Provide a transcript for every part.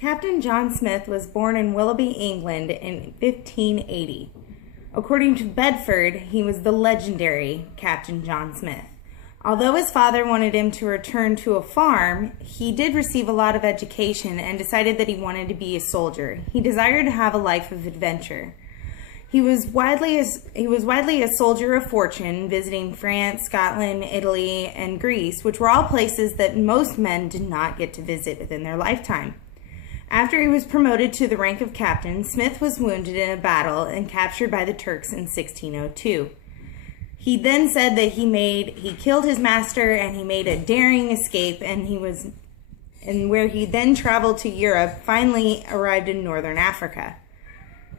Captain John Smith was born in Willoughby, England in 1580. According to Bedford, he was the legendary Captain John Smith. Although his father wanted him to return to a farm, he did receive a lot of education and decided that he wanted to be a soldier. He desired to have a life of adventure. He was widely a soldier of fortune, visiting France, Scotland, Italy, and Greece, which were all places that most men did not get to visit within their lifetime. After he was promoted to the rank of captain, Smith was wounded in a battle and captured by the Turks in 1602. He then said that he killed his master and he made a daring escape, and where he then traveled to Europe, finally arrived in northern Africa.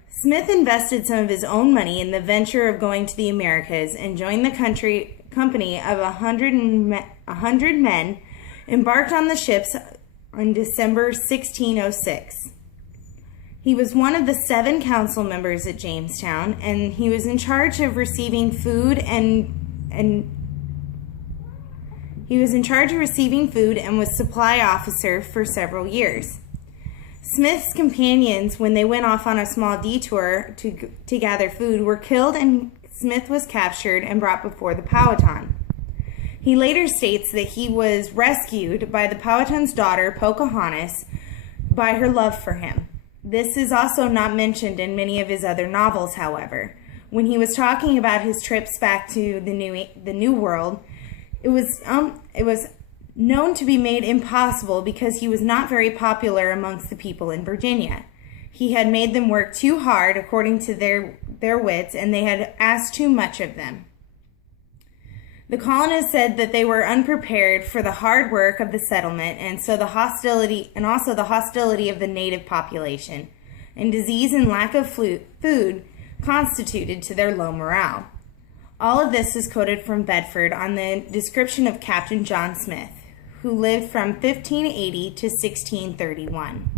Smith invested some of his own money in the venture of going to the Americas and joined the company of 100 men embarked on the ships in December 1606. He was one of the 7 council members at Jamestown, and he was in charge of receiving food and was supply officer for several years. Smith's companions, when they went off on a small detour to gather food, were killed, and Smith was captured and brought before the Powhatan. He later states that he was rescued by the Powhatan's daughter, Pocahontas, by her love for him. This is also not mentioned in many of his other novels, however. When he was talking about his trips back to the New World, it was known to be made impossible because he was not very popular amongst the people in Virginia. He had made them work too hard according to their wits, and they had asked too much of them. The colonists said that they were unprepared for the hard work of the settlement, and also the hostility of the native population, and disease and lack of food constituted to their low morale. All of this is quoted from Bedford on the description of Captain John Smith, who lived from 1580 to 1631.